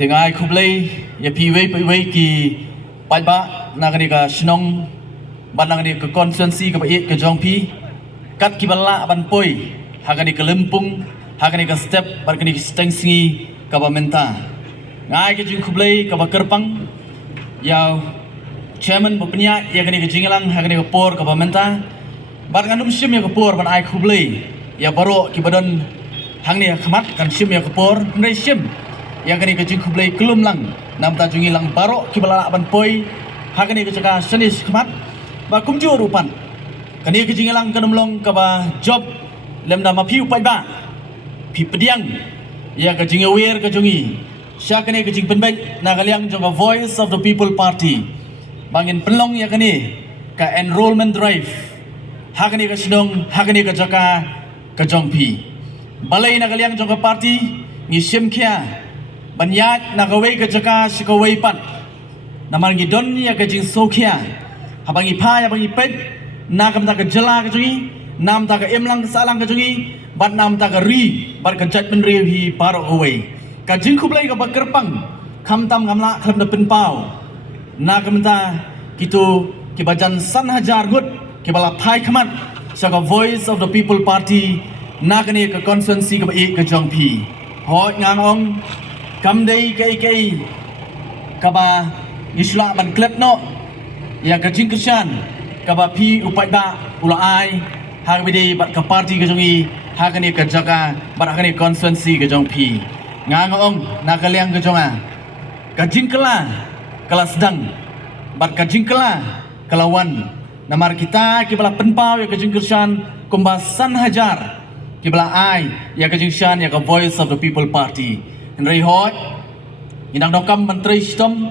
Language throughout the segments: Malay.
Tengai kublai ya piwe ki paiba nagani ka sinong banangani ke konsensi ke baik ke jongpi kat ki bala ban poi hagani ke lempung hagani ke step bargani ke stengsi ka bamenta ngai ke jing kublai ka bakerpang ya chairman bapnya ya gani ke jingalang hagani ke por ka bamenta barganum sim ya ke por ban ai kublai ya baro ki badan hangni khmat kan sim ya ke por ndai sim yang kini kecing kublai kelum lang nam tajungi lang barok kibala ban poi hagani kecaka senis khmat ba kumju rupan kini kecing lang kanumlong kaba job lem nama piu pai ba pi pediang ya kecing aware kecungi sya kini kecing penbet nagaliang jong voice of the people party bangin penlong ya kini ka enrollment drive hagani kesidong hagani kecaka kejongpi balai nagaliang jong party ngisim kia banyat nagawai ke jaka sikawai pan namangi donni ya kajing sokia habangi pa ya bangi pet nakam ta ke jela ke jungi nam ta ke emlang salang ke jungi bat nam ta ke ri bar ke judgment ri hi paro away kajing kublai ke bakerpang kam tam kamla kam da penpau nakam ta kitu ki bajan san hajar gut ki bala pai khamat saka voice of the people party nakani ke constituency ke baik ke jongpi hoi ngang ong kam dei kai kaba isla ban klep no ya kajing kristian kaba pi upai ba ulai hang bidi bat ka party ke jongi hagani ka jaka bat hagani constituency ke jong pi ngang ong nakaliang ke jonga kajing kala sedang bat kajing kelawan namar kita kibala penpau ya kajing kristian kumbasan hajar kibala ai ya kajing kristian ya ka voice of the people party Henry Hot, idang dongkam menteri sistem,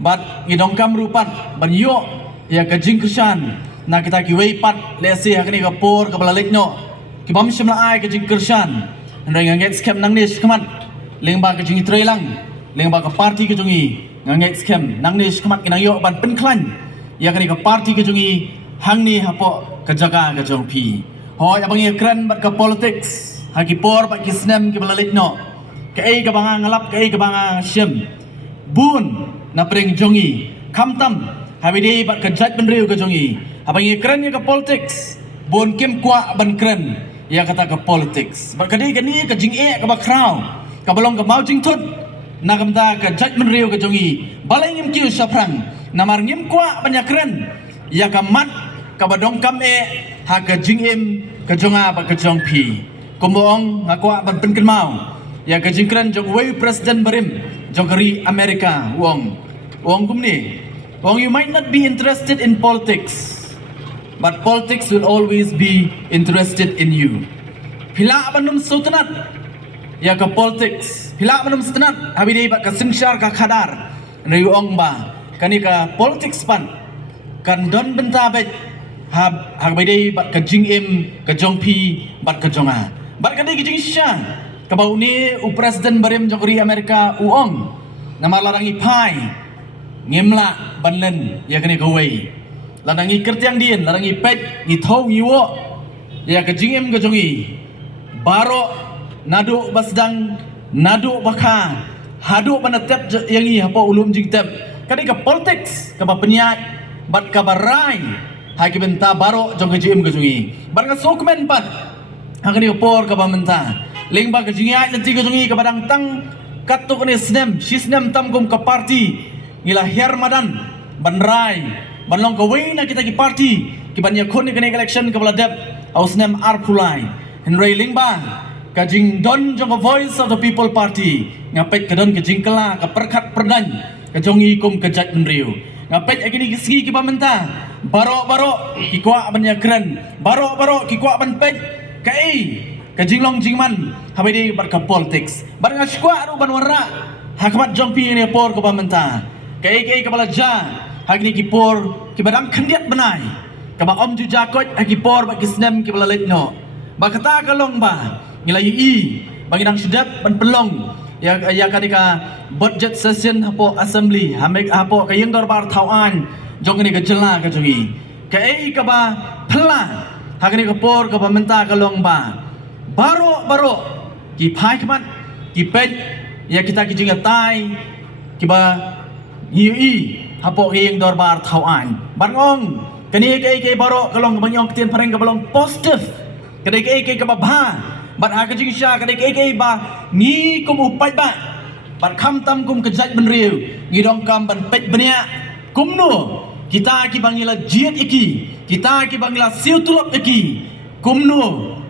bat idongkam rupat, ban yo ya kajing kersan, na kita kiwei pat lesi hakni kapor kabala lekno, kibam simla ai kajing kersan, Henry nganget scam nang nis kemat, lengba kajing trailang, lengba ke parti kajungi, nganget scam nang nis kemat kinang yo ban penklan, ya kani ke parti kajungi, hangni hapo kajaga kajong pi, hoi abang ya keren bat ke politics, hakipor bat kisnem kibala lekno. Kei kabanga ngalap kei kabanga sim bun na pring jongi kamtam habide bat kejat benriu ke jongi abangi keren ya ke politics bun kim kwa ban keren ya kata ke politics bat kadi kani ke jing e ke bakrau ka balong ke mau jing tut na kamta kejat benriu ke jongi balai ngim kiu saprang namar ngim kwa banyak keren ya ka mat ka badong kam e ha ke jing im ke jonga ba ke jong pi kumboong ngakwa ban pen mau ya kejingkran jong wei presiden berim jong keri Amerika wong kumni wong you might not be interested in politics but politics will always be interested in you pila banum sultanat ya ke politics pila banum sultanat habidei ba ka singshar ka khadar nei ong ba kani ka politics pan kan don benta bet habidei ba ka jingim ka jongpi bat ka jonga bat kadi ki jingsha kabau ni presiden barim jokri Amerika uong nama larangi pai ngimla banlen ya kene gawai larangi kertiang dien larangi pet ni thau ngiwo ya kejingim kejongi baro nadu basdang nadu baka hadu banatep yangi hapo ulum jingtep kadi ka politics ka penyat bat ka barai hai benta baro jong kejingim kejongi bar ka sokmen pat hakani por ka bamenta lengba ke jingai nanti ke jungi ke badang tang katuk ni sisnem tam kum ke parti ngila hermadan banrai banlong ke wena kita ki parti ki banya kon ni kene election ke baladap au snem arpulai henry lengba ke jing don jong voice of the people party ngapet ke don ke jingkela ke perkat perdan ke jongi kum ke jat menriu ngapet akini segi ki pamenta baro ki kwa banya keren baro ki kwa ban pet kai kajinglong jingman habide bar ka politics bar nga skwa ru ban warra hakmat jongpi ni por ko pamenta kai ka balaja hagni ki por ki badam khandiat banai ka ba om ju jakot hagi por ba kisnem ki balalekno ba kata kalong ba ngilai i banginang sedap ban pelong ya kadika budget session hapo assembly hamek hapo kayeng dorbar thawan jong ni ka jela ka jungi kai ka ba phla hagni ka por ko pamenta kalong ba baro ki pai khamat ki pet ya kita kijing tai kiba yui hapok yang dorbar tauan barngong kani ke baro kalong banyong ketian pareng kabalong positif kadai ke kababha bat ha kijing sha kadai ke ba ni kum upai ba bat kham tam kum kejat benriu ngidong kam ban pet benia kum nu kita ki bangila jiat iki kita ki bangila siu tulop iki kum nu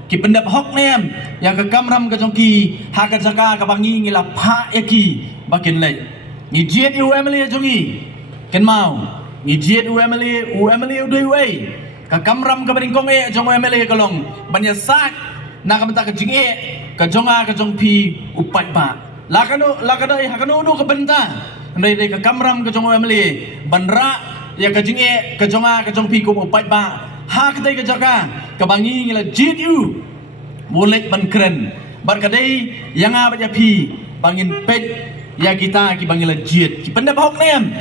ki pendap hok nem yang ke kamram ke jongki ha ka jaka ka bangi ngila pha iki bakin le ni jiat UMLA jongi ken mau ni jiat UMLA udui wei ka kamram ka baring kong jong UMLA kalong banya sak na ka mata ka jinge ka jonga ka jongpi upat ba lakano hakano no ka benta ndai ka kamram ka jong UMLA banra ya ka jinge ka jonga ka jongpi ko upat ba ha ka dai ka jaka ka bangi ngila jiat u mulet ban keren bar ka dai yang a ba pi bangin pet ya kita ki bangila jiat ki pendap hok nem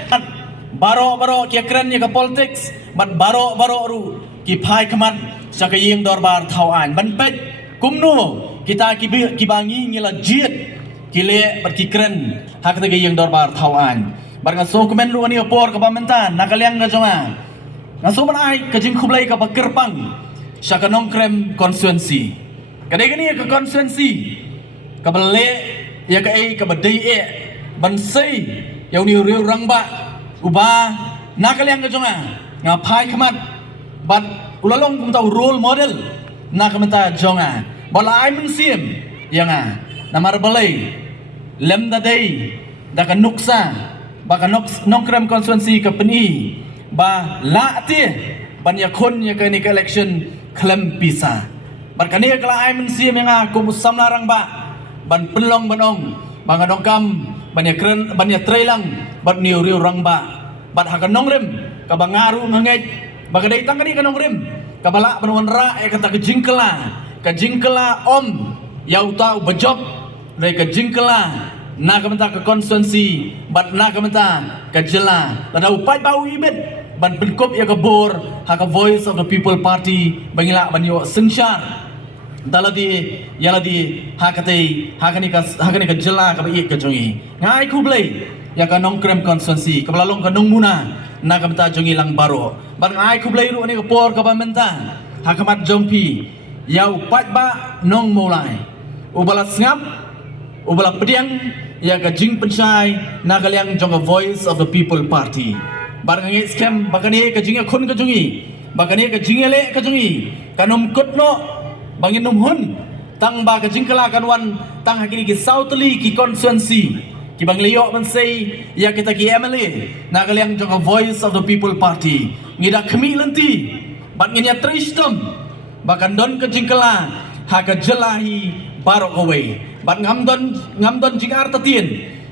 baro ki keren ya ka politics bat baro ru ki phai khamat saka yeng dorbar thauan ban pet kumno kita ki bangi ngila jiat ki le bat ki keren hak ta yeng dorbar thauan bar ka so komen ru ani opor ka bamentan nakaliang ka jonga ngaso man ai ka jing khublai ka bakerpang saka nongkrem constituency kadai kani ka constituency ka bale ya ka badai ban sei yau ni riu rangba uba nakaliang ka jonga ngapai khamat bat ulalong kum tau role model nakamata jonga bala ai mun sim yanga namar balai lem da dei da ka nuksa ba ka nongkrem constituency ka peni ba la ti ban ya khon ya ka ni ka election klem pisa bat kani ka ai mun sim yanga kum samla rangba ban penlong banong banga dongkam banya keren banya trailang bat niu riu rangba bat hakanong rem ka bangaru ngangai bagadai tangani kanong rem ka bala banwan ra e kata ka jingkela om yau tau bejob re ka jingkela na kamenta ka constituency bat na kamenta ka jela lada upai bau ibet ban penkop ya ka bor ha ka voice of the people party bangila banyo sensyar daladi yaladi hakani ka jela ka baik ka jongi ngai kublai ya ka nongkrem constituency ka lalong ka nongmuna na kamta jongi lang baro ban ngai kublai ru ni ka por ka bamenta hakamat jongpi ya upat ba nong mulai ubala ngap ubala pediang ya ka jing pensai na kaliang jong voice of the people party bar ngai scam bakani ka jing khon ka jongi bakani ka jingele ka jongi kanom kutno bangin numhun tang ba ka jingkala kanwan tang hakini ki southly ki constituency ki bangliyo man say ya kita ki MLA na kaliang jong voice of the people party ngida khmi lanti bat ngenya tristem bakan don ka jingkala ha ka jelahi barok away bat ngamdon jingar tatien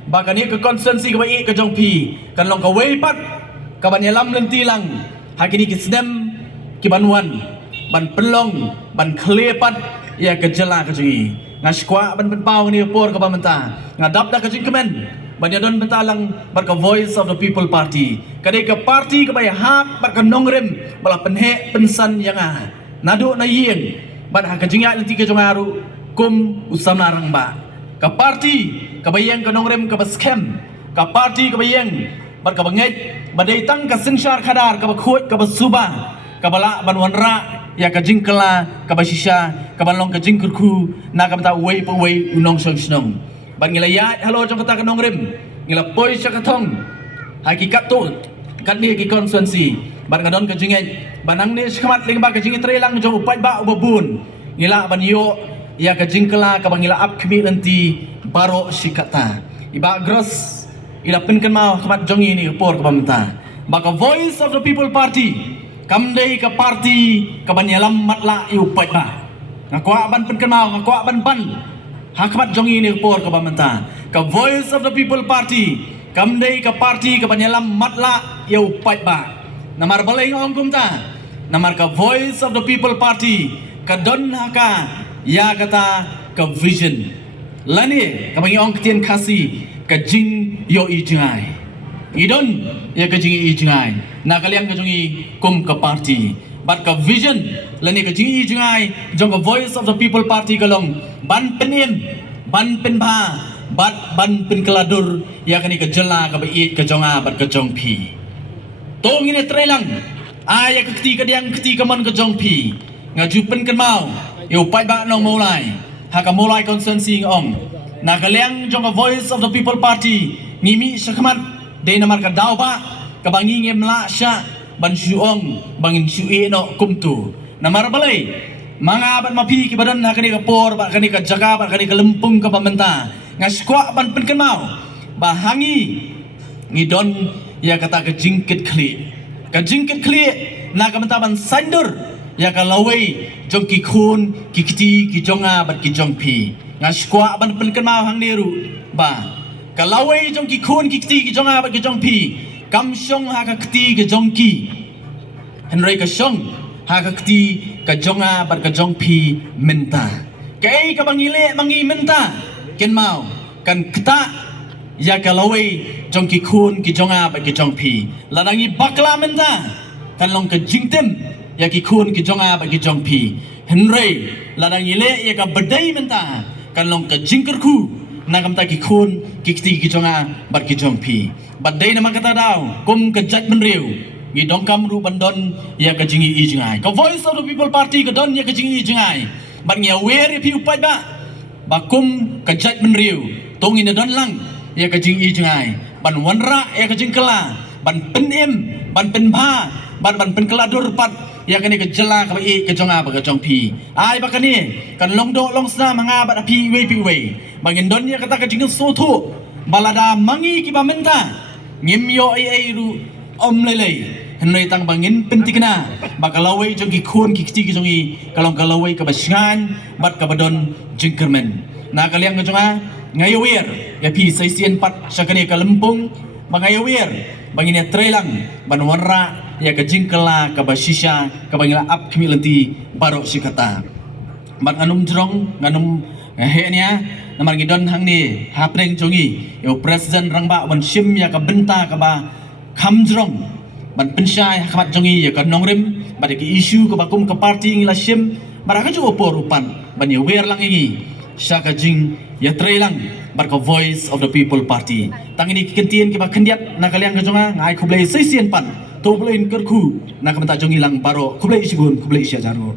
bakani ka constituency ka bai ka jong pi kan long ka way pat ka banyalam lanti lang hakini ki snem ki banwan ban pelong ban klepat ya kejela kejui ngaskwa ban pau ni por ka bamenta ngadap da kejing kemen ban ya don bentalang bar ka voice of the people party kadai ka party ka bay hak bar ka nongrem bala penhe pensan yang nadu na yin ban ha kejing ya lenti ka jongaru kum usam larang ba ka party ka bayang ka nongrem ka baskem ka party ka bayang bar ka banget badai tang ka sensyar khadar ka bakhut ka basuba ka bala ban wanra ya ka jingkela ka basisha ka banlong ka jingkurku na ka mata wei pa wei unong song ban ngila ya halo jong kata ka nongrem ngila poi sya ka thong hakikat tu kan ni ki constituency ban ngadon ka jingeng banang ni skmat ling ba ka jingi trelang jong upai ba ubabun ngila ban yo ya ka jingkela ka bangila ap khmi nanti baro sikata iba gros ila penkan mau khamat jongi ni por ka bamta ba ka voice of the people party kamdei ka party ka banyalam matla yu pai ba ngakwa ban penkan mau ngakwa ban hakmat jongi ni por ka bamta ka voice of the people party kamdei ka party ka banyalam matla yu pai ba namar balai ong kumta namar ka voice of the people party ka don haka ya kata ka vision lani ka bangi ong ketian kasi ka jing yo ijai idon ya ka jing ijai na kaliang ka jongi kum ka party bat ka vision lani ka jing ijai jong ka voice of the people party kalong ban penim ban penba bat ban pin keladur ya kani ke jela ke beit ke jonga bat ke jong pi tong ini trelang ai ke keti ke diang keti ke mon ke jong pi ngaju pen kan mau yo pai ba nong mulai ha ka mulai konsensi ong na kaleng jong voice of the people party ngimi sakmat de namar ka daw ba ka bangi ngem la sya ban suong bangin sui no kumtu namar balai mga ban mapi ki badan ha kani ka por ba kani ka jaga ba kani ka lempung ka pamenta ngaskwa ban pen kan mau bahangi ngidon ya kata ke jingkit kli na ka menta ban sandur ya ka lawai jong ki khun ki kiti ki jonga bat ki jong pi ngaskwa ban pen kan mau hang neru ba ka lawai jong ki khun ki kiti ki jonga bat ki jong pi kam shong ha ka kiti ki jong ki henry ka shong ha ka kiti ka jonga bat ka jong pi menta kai ka bangile mangi menta ken mau kan kta ya kalawai jong ki khun ki jonga ba ki jong pi ladangi bakla menta kan long ke jingtem ya ki khun ki jonga ba ki jong pi henry ladangi le ya ka bedai menta kan long ke jingker khu na kam ta ki khun ki kti ki jonga ba ki jong pi badai na kata daw kum ke jat men riu ngi dongkam ru bandon ya ka jingi i jingai ka voice of the people party ka don ya ka jingi i jingai bat ngi aware pi upai ba bakum ka jat men riu tong ina don lang ya ka jing i jangai ban wanra ya ka jing kala ban pen em ban pen ba ban pen kala dur pat ya ka ni ka jela ka i ka jonga ba ka jong pi ai ba ka ni kan long do long sna manga ba pi we bangin don ya kata ka jing so thu balada mangi ki ba menta ngim yo ai ru om lele henry tang bangin pentikna bakalawai jong ki khun ki kiti ki jongi kalong kalawai ka basngan bat ka badon jingkermen na kaliang ka jonga ngayawir ya pi saisian pat sakane ka lempung bangayawir bangin ya trelang banwarra ya ka jingkela ka basisya ka bangila ap kimi lenti baro sikata bat anum jrong nganum henya namar ngidon hang ni hapreng jongi yo president rangba wan sim ya ka benta ka ba khamjrong ban pensyai hakat jongi ya ka nongrim bade ki isu ka bakum ka party ngila sim baraka jo opor upan ban ya wer lang ingi syaka jing ya trelang bar ka voice of the people party tangini kentien ki ba kendiat na kaliang ka jonga ngai khublai seisian pan to blain kerku na ka menta jongi lang baro khublai isigun khublai isya jaro